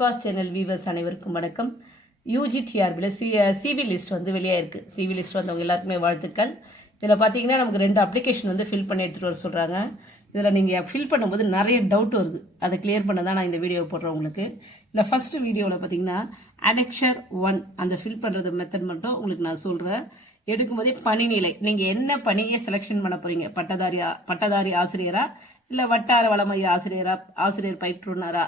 Pass channel viewers அனைவருக்கும் வணக்கம். யூஜிடிஆர்பியில் C CV list வந்து வெளியாயிருக்கு. சிவி லிஸ்ட் வந்தவங்க எல்லாருக்குமே வாழ்த்துக்கள். இதில் பார்த்தீங்கன்னா நமக்கு ரெண்டு அப்ளிகேஷன் வந்து ஃபில் பண்ணி எடுத்துகிட்டு வர சொல்கிறாங்க இதில் நீங்கள் ஃபில் பண்ணும்போது நிறைய டவுட் வருது. அதை கிளியர் பண்ண தான் நான் இந்த வீடியோ போடுறேன் உங்களுக்கு. இல்லை ஃபஸ்ட்டு வீடியோவில் பார்த்தீங்கன்னா அனெக்ஷர் ஒன் அந்த ஃபில் பண்ணுறது மெத்தட் மட்டும் உங்களுக்கு நான் சொல்கிறேன் எடுக்கும்போதே பணிநிலை நீங்கள் என்ன பணியை செலெக்ஷன் பண்ண போகிறீங்க பட்டதாரி பட்டதாரி ஆசிரியரா? இல்லை வட்டார வளமைய ஆசிரியரா ஆசிரியர் பயிற்றுனரா?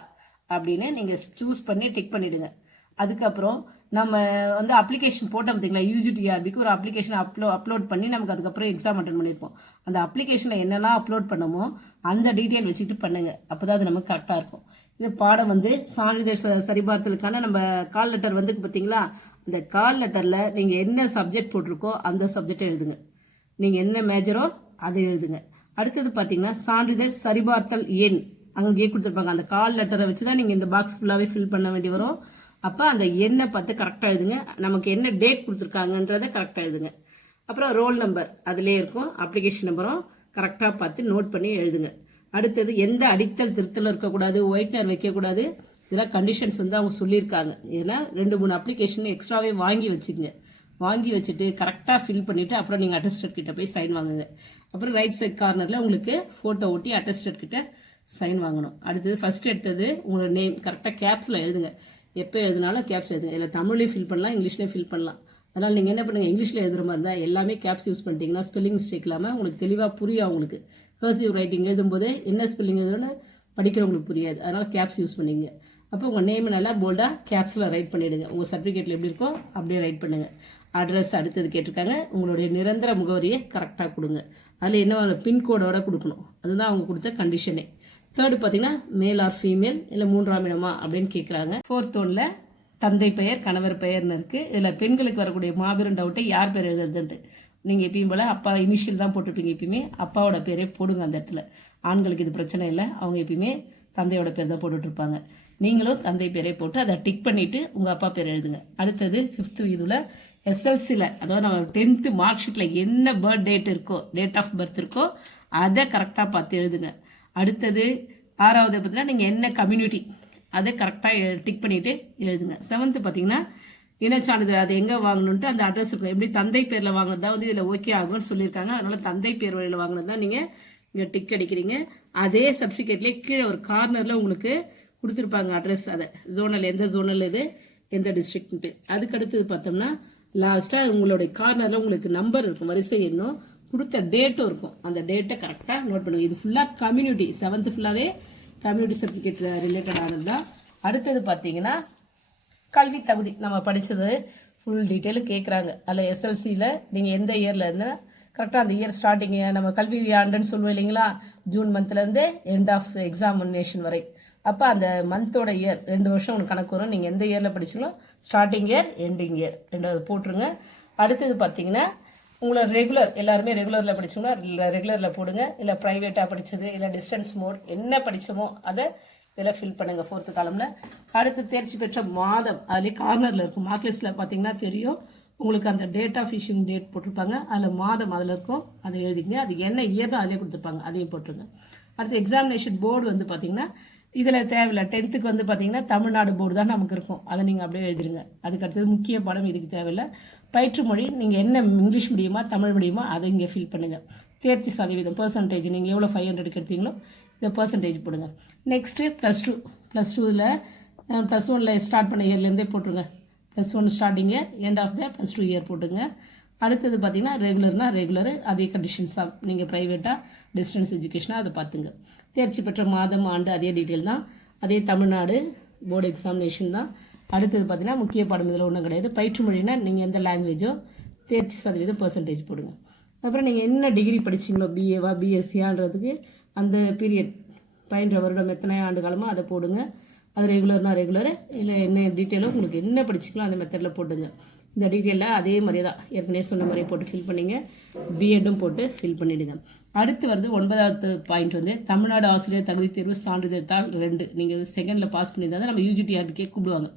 அப்படின்னு நீங்கள் சூஸ் பண்ணி டிக் பண்ணிவிடுங்க அதுக்கப்புறம் நம்ம வந்து அப்ளிகேஷன் போட்டோம் பார்த்தீங்களா? யூஜிடிஆர்பிக்கு ஒரு அப்ளிகேஷன் அப்லோ அப்லோட் பண்ணி நமக்கு அதுக்கப்புறம் எக்ஸாம் அட்டன் பண்ணியிருப்போம். அந்த அப்ளிகேஷனில் என்னெல்லாம் அப்லோட் பண்ணமோ அந்த டீட்டெயில் வச்சுட்டு பண்ணுங்க. அப்போ தான் அது நமக்கு கரெக்டாக இருக்கும். இது பாடம் வந்து சான்றிதழ் ச- சரிபார்த்தலுக்கான நம்ம கால் லெட்டர் வந்து பார்த்தீங்களா? அந்த கால் லெட்டரில் நீங்கள் என்ன சப்ஜெக்ட் போட்டிருக்கோ அந்த சப்ஜெக்டை எழுதுங்க. நீங்கள் என்ன மேஜரோ அதை எழுதுங்க. அடுத்தது பார்த்தீங்கன்னா சான்றிதழ் சரிபார்த்தல் எண். அங்கேயே கொடுத்துருப்பாங்க. அந்த கால் லெட்டரை வச்சு தான் நீங்கள் இந்த பாக்ஸ் ஃபுல்லாகவே ஃபில் பண்ண வேண்டி வரும். அப்போ அந்த எண்ணை பார்த்து கரெக்டாக எழுதுங்க. நமக்கு என்ன டேட் கொடுத்துருக்காங்கன்றதை கரெக்டாக எழுதுங்க. அப்புறம் ரோல் நம்பர் அதிலே இருக்கும். அப்ளிகேஷன் நம்பரும் கரெக்டாக பார்த்து நோட் பண்ணி எழுதுங்க. அடுத்தது எந்த அடித்தல் திருத்தலும் இருக்கக்கூடாது ஒயிட்னர் வைக்கக்கூடாது. இதெல்லாம் கண்டிஷன்ஸ் வந்து அவங்க சொல்லியிருக்காங்க. ஏன்னா ரெண்டு மூணு அப்ளிகேஷன் எக்ஸ்ட்ராவே வாங்கி வச்சுக்கங்க. வாங்கி வச்சுட்டு கரெக்டாக ஃபில் பண்ணிவிட்டு அப்புறம் நீங்கள் அட்டஸ்டட் கிட்ட போய் சைன் வாங்குங்க. அப்புறம் ரைட் சைட் கார்னரில் உங்களுக்கு ஃபோட்டோ ஒட்டி அட்டஸ்டட் கிட்ட சைன் வாங்கணும். அடுத்தது ஃபர்ஸ்ட் எடுத்தது உங்களோட நேம் கரெக்டாக கேப்ஸில் எழுதுங்க. எப்போ எழுதினாலும் கேப்ஸ் எழுதுங்க. இதில் தமிழ்லேயும் ஃபில் பண்ணலாம் இங்கிலீஷ்லேயும் ஃபில் பண்ணலாம். அதனால் நீங்கள் என்ன பண்ணுங்கள் இங்கிலீஷில் எழுதுகிற மாதிரி இருந்தால் எல்லாமே கேப்ஸ் யூஸ் பண்ணிட்டீங்கன்னா ஸ்பெல்லிங் மிஸ்டேக் இல்லாமல் உங்களுக்கு தெளிவாக புரியும் உங்களுக்கு கர்சிவ் ரைட்டிங் எழுதும்போது என்ன ஸ்பெல்லிங் எழுதுன்னு படிக்கிறவங்களுக்கு புரியாது. அதனால் கேப்ஸ் யூஸ் பண்ணிங்க அப்போ உங்கள் நேம் நல்லா போல்டாக கேப்ஸில் ரைட் பண்ணிவிடுங்க உங்கள் சர்டிஃபிகேட்டில் எப்படி இருக்கோ அப்படியே ரைட் பண்ணுங்கள் அட்ரஸ் அடுத்தது கேட்டிருக்காங்க. உங்களுடைய நிரந்தர முகவரியை கரெக்டாக கொடுங்க. அதில் என்ன பின்கோடோட கொடுக்கணும். அதுதான் அவங்க கொடுத்த கண்டிஷனே தேர்டு பார்த்தீங்கன்னா மேல் ஆர் ஃபீமேல் இல்லை மூன்றாம் இடமா அப்படின்னு கேட்குறாங்க ஃபோர்த் ஒன்ல தந்தை பெயர் கணவர் பெயர்னு இருக்குது இதில் பெண்களுக்கு வரக்கூடிய மாபெரும் டவுட்டை யார் பேர் எழுதுறதுன்ட்டு. நீங்கள் எப்பயும் போல் அப்பா இனிஷியல் தான் போட்டிருப்பீங்க எப்பயுமே. அப்பாவோட பேரே போடுங்க அந்த இடத்துல. ஆண்களுக்கு இது பிரச்சனை இல்லை. அவங்க எப்பயுமே தந்தையோட பேர் தான் போட்டுட்ருப்பாங்க நீங்களும் தந்தை பேரே போட்டு அதை டிக் பண்ணிவிட்டு உங்கள் அப்பா பேர் எழுதுங்க. அடுத்தது ஃபிஃப்த்து இதில் எஸ்எல்சியில் அதாவது நம்ம டென்த்து மார்க் ஷீட்டில் என்ன பர்த் டேட் இருக்கோ டேட் ஆஃப் பர்த் இருக்கோ அதை கரெக்டாக பார்த்து எழுதுங்க. அடுத்தது ஆறாவது பற்றினா நீங்கள் என்ன கம்யூனிட்டி அதை கரெக்டாக டிக் பண்ணிவிட்டு எழுதுங்க. செவன்த்து பார்த்தீங்கன்னா இனச்சான்றிதழ் அது எங்கே வாங்கணுன்ட்டு அந்த அட்ரஸ் இருக்கும் எப்படி தந்தை பேரில் வாங்கினதா தான் வந்து இதில் ஓகே ஆகும்னு சொல்லியிருக்காங்க. அதனால் தந்தை பேர் வழியில் வாங்கினது தான் நீங்கள் இங்கே டிக் அடிக்கிறீங்க. அதே சர்டிஃபிகேட்லேயே கீழே ஒரு கார்னரில் உங்களுக்கு கொடுத்துருப்பாங்க அட்ரஸ் அதை. ஜோனல் எந்த ஜோனல் இது எந்த டிஸ்ட்ரிக்ட்ன்ட்டு அதுக்கு அடுத்தது பார்த்தோம்னா லாஸ்ட்டாக உங்களுடைய கார்னரில் உங்களுக்கு நம்பர் இருக்கும். வரிசை எண்ணும். கொடுத்த டேட்டும் இருக்கும். அந்த டேட்டை கரெக்டாக நோட் பண்ணுங்கள் இது ஃபுல்லாக கம்யூனிட்டி செவன்த்து ஃபுல்லாகவே கம்யூனிட்டி சர்டிஃபிகேட் ரிலேட்டடானது தான். அடுத்தது பார்த்தீங்கன்னா கல்வி தகுதி. நம்ம படித்தது ஃபுல் டீட்டெயிலும் கேட்குறாங்க அதில் எஸ்எல்சியில் நீங்கள் எந்த இயரில் இருந்தால் கரெக்டாக அந்த இயர் ஸ்டார்டிங் நம்ம கல்வி ஆண்டுன்னு சொல்லுவோம் இல்லைங்களா? ஜூன் மந்த்லேருந்து எண்ட் ஆஃப் எக்ஸாமினேஷன் வரை. அப்போ அந்த மந்தோட இயர் ரெண்டு வருஷம் உங்களுக்கு கணக்கு வரும். நீங்கள் எந்த இயரில் படிச்சீங்களோ ஸ்டார்டிங் இயர் எண்டிங் இயர் ரெண்டாவது போட்டுருங்க. அடுத்தது பார்த்தீங்கன்னா உங்களை ரெகுலர் எல்லாருமே ரெகுலரில் படிச்சோம்னா ரெகுலரில் போடுங்க இல்லை ப்ரைவேட்டாக படித்தது இல்லை டிஸ்டன்ஸ் மோட் என்ன படித்தோமோ அதை இதில் ஃபில் பண்ணுங்கள் ஃபோர்த்து காலம்ல அடுத்து தேர்ச்சி பெற்ற மாதம் அதுலேயே கார்னரில் இருக்கும். மார்க் லிஸ்ட்டில் பார்த்தீங்கன்னா தெரியும். உங்களுக்கு அந்த டேட் ஆஃப் இஷ்யூங் டேட் போட்டிருப்பாங்க. அதில் மாதம் அதில் இருக்கும். அதை எழுதிங்க அது என்ன இயர்னு அதிலே கொடுத்துருப்பாங்க. அதையும் போட்டுருங்க. அடுத்து எக்ஸாமினேஷன் போர்டு வந்து பார்த்தீங்கன்னா இதில் தேவையில்லை. டென்த்துக்கு வந்து பார்த்தீங்கன்னா தமிழ்நாடு போர்டு தான் நமக்கு இருக்கும். அதை நீங்கள் அப்படியே எழுதிடுங்க அதுக்கு அடுத்தது முக்கிய பாடம் இதுக்கு தேவையில்லை. பயிற்று மொழி நீங்கள் என்ன இங்கிலீஷ் மீடியமா தமிழ் மீடியமோ அதை இங்கே ஃபில் பண்ணுங்கள் தேர்ச்சி சதவீதம் பர்சன்டேஜ் நீங்கள் எவ்வளோ ஃபைவ் ஹண்ட்ரட் எடுத்தீங்களோ இதை பர்சன்டேஜ் போடுங்க. நெக்ஸ்ட்டு ப்ளஸ் டூ ப்ளஸ் டூவில் ப்ளஸ் ஒனில் ஸ்டார்ட் பண்ண இயர்லேருந்தே போட்டுருங்க. Plus one starting year end of the plus two year போட்டுங்க. அடுத்தது பார்த்தீங்கன்னா ரெகுலர்னால் ரெகுலர் அதே கண்டிஷன்ஸ் தான். நீங்கள் ப்ரைவேட்டாக டிஸ்டன்ஸ் எஜுகேஷனாக அதை பார்த்துங்க தேர்ச்சி பெற்ற மாதம் ஆண்டு அதே டீட்டெயில் தான். அதே தமிழ்நாடு போர்டு எக்ஸாமினேஷன் தான். அடுத்தது பார்த்தீங்கன்னா முக்கிய பாடம் இதில் ஒன்றும் கிடையாது. பயிற்று மொழினா நீங்கள் எந்த லாங்குவேஜோ தேர்ச்சி சதவீதம் பர்சன்டேஜ் போடுங்க. அப்புறம் நீங்கள் என்ன டிகிரி படிச்சீங்களோ பிஏவா பிஎஸ்சியான்றதுக்கு அந்த பீரியட் பயின்ற வருடம் எத்தனை ஆண்டு காலமோ அதை போடுங்க. அது ரெகுலர்னால் ரெகுலர் இல்லை என்ன டீட்டெயிலோ உங்களுக்கு என்ன படிச்சிங்களோ அந்த மெத்தடில் போட்டுங்க. இந்த டீட்டெயிலில் அதே மாதிரியே தான். ஏற்கனவே சொன்ன மாதிரி போட்டு ஃபில் பண்ணிங்க. பிஎட்டும் போட்டு ஃபில் பண்ணிவிடுங்க அடுத்து வந்து ஒன்பதாவது பாயிண்ட் வந்து தமிழ்நாடு ஆசிரியர் தகுதி தேர்வு சான்றிதழ் தாள் ரெண்டு. நீங்கள் செகண்டில் பாஸ் பண்ணியிருந்தா தான் நம்ம யூஜிடிஆர்பிக்கே கூப்பிடுவாங்க.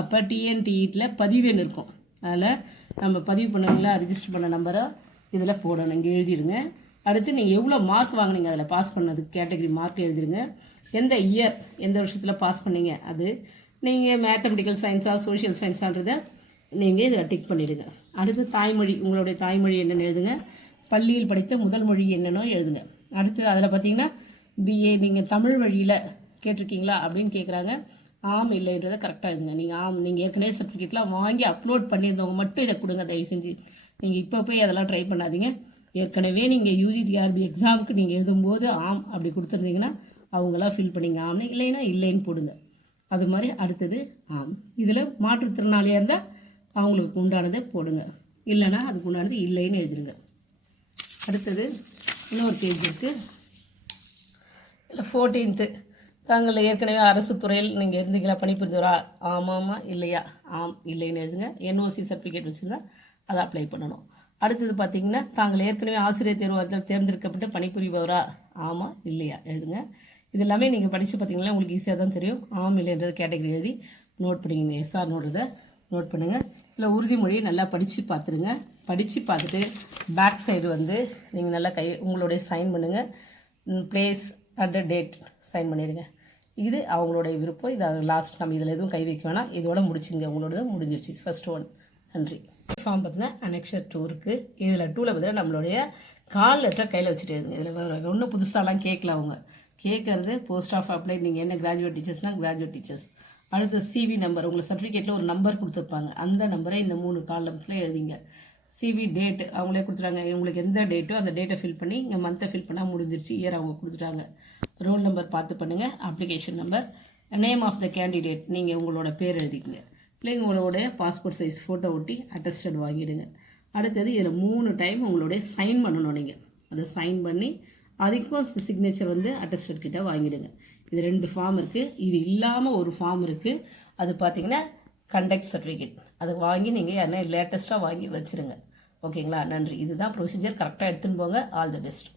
அப்போ டிஎன்டிஇட்டில் பதிவேன்னு இருக்கும். அதில் நம்ம பதிவு பண்ணல ரிஜிஸ்டர் பண்ண நம்பரை இதில் போடணும். இங்கே எழுதிடுங்க. அடுத்து நீங்கள் எவ்வளோ மார்க் வாங்குனீங்க அதில் பாஸ் பண்ணது கேட்டகரி மார்க் எழுதிடுங்க. எந்த இயர் எந்த வருஷத்தில் பாஸ் பண்ணீங்க அது? நீங்கள் மேத்தமெட்டிக்கல் சயின்ஸா சோஷியல் சயின்ஸான்றதை நீங்கள் இதை டிக் பண்ணிடுங்க. அடுத்து தாய்மொழி உங்களுடைய தாய்மொழி என்னென்னு எழுதுங்க. பள்ளியில் படித்த முதல் மொழி என்னென்னோ எழுதுங்க. அடுத்து அதில் பார்த்தீங்கன்னா பிஏ நீங்கள் தமிழ் வழியில் கேட்டிருக்கீங்களா அப்படின்னு கேட்குறாங்க ஆம் இல்லைன்றதை கரெக்டாக எழுதுங்க. நீங்கள் ஆம் நீங்கள் ஏற்கனவே சர்டிஃபிகேட்லாம் வாங்கி அப்லோட் பண்ணியிருந்தவங்க மட்டும் இதை கொடுங்க தயவு செஞ்சு. நீங்கள் இப்போ போய் அதெல்லாம் ட்ரை பண்ணாதீங்க. ஏற்கனவே நீங்கள் யூஜிடிஆர்பி எக்ஸாமுக்கு நீங்கள் எழுதும்போது ஆம் அப்படி கொடுத்துருந்தீங்கன்னா அவங்களாம் ஃபில் பண்ணிங்க. ஆம்னு இல்லைன்னா இல்லைன்னு போடுங்க. அது மாதிரி அடுத்தது ஆம். இதில் மாற்றுத்திறனாளியாக இருந்தால் அவங்களுக்கு உண்டானதை போடுங்க. இல்லைன்னா அதுக்கு உண்டானது இல்லைன்னு எழுதிடுங்க அடுத்தது இன்னொரு பேஜ் இருக்குது இல்லை ஃபோர்டீன்த்து தாங்கள் ஏற்கனவே அரசு துறையில் நீங்கள் இருந்தீங்களா பணிபுரிந்தவரா? ஆமாமா இல்லையா? ஆம் இல்லைன்னு எழுதுங்க. என்ஓசி சர்டிஃபிகேட் வச்சுருந்தா அதை அப்ளை பண்ணணும். அடுத்தது பார்த்தீங்கன்னா தாங்கள் ஏற்கனவே ஆசிரியர் தேர்வாளர்கள் தேர்ந்தெடுக்கப்பட்டு பணிபுரிபவரா? ஆமாம் இல்லையா? எழுதுங்க. இது எல்லாமே நீங்கள் படித்து பார்த்தீங்கன்னா உங்களுக்கு ஈஸியாக தான் தெரியும். ஆம் இல்லைன்றது கேட்டகரி எழுதி நோட் பண்ணிக்கணும் எஸ்ஆர் நோடுறதை நோட் பண்ணுங்கள் இல்லை உறுதிமொழியை நல்லா படித்து பார்த்துருங்க. படித்து பார்த்துட்டு பேக் சைடு வந்து நீங்கள் நல்லா கை உங்களுடைய சைன் பண்ணுங்கள் பிளேஸ் அட் டேட் சைன் பண்ணிவிடுங்க இது அவங்களுடைய விருப்பம். இது லாஸ்ட் நம்ம இதில் எதுவும் கை வைக்க வேணாம். இதோட முடிச்சுங்க. உங்களோட முடிஞ்சிருச்சு. ஃபர்ஸ்ட் ஒன் நன்றி. ஃபார்ம் பார்த்தீங்கன்னா அனெக்ஷர் டூ இருக்குது இதில் டூவில் பார்த்தீங்கன்னா நம்மளுடைய கால் லெட்டர் கையில் வச்சுட்டு எழுதுங்க. இதில் ஒன்றும் புதுசாலாம் கேட்கல அவங்க. கேட்குறது போஸ்ட் ஆஃப் அப்ளை நீங்கள் என்ன கிராஜுவேட் டீச்சர்ஸ்னால் கிராஜுவேட் டீச்சர்ஸ் அடுத்து சிவி நம்பர் உங்களுக்கு சர்டிஃபிகேட்டில் ஒரு நம்பர் கொடுத்துருப்பாங்க. அந்த நம்பரை இந்த மூணு காலத்தில் எழுதிங்க. சிவி டேட் அவங்களே கொடுத்துட்டாங்க. உங்களுக்கு எந்த டேட்டோ அந்த டேட்டை ஃபில் பண்ணி இங்கே மந்த்தை ஃபில் பண்ணால் முடிஞ்சிருச்சு. இயர் அவங்க கொடுத்துட்டாங்க. ரோல் நம்பர் பார்த்து பண்ணுங்கள் application number name of the candidate நீங்கள் உங்களோட பேர் எழுதிக்கங்க. பிள்ளைங்க பாஸ்போர்ட் சைஸ் ஃபோட்டோ ஒட்டி அட்டஸ்டட் வாங்கிடுங்க. அடுத்தது இதில் மூணு டைம் உங்களுடைய சைன் பண்ணணும் நீங்கள் அதை சைன் பண்ணி அதுக்கும் சிக்னேச்சர் வந்து அட்டஸ்டட் கிட்ட வாங்கிடுங்க. இது ரெண்டு ஃபார்ம் இருக்குது இது இல்லாமல் ஒரு ஃபார்ம் இருக்குது அது பார்த்தீங்கன்னா கண்டக்ட் சர்டிஃபிகேட் அதை வாங்கி நீங்கள் யாருன்னா லேட்டஸ்ட்டாக வாங்கி வச்சுருங்க. ஓகேங்களா? நன்றி. இதுதான் ப்ரொசீஜர் கரெக்டாக எடுத்துன்னு போங்க. All the best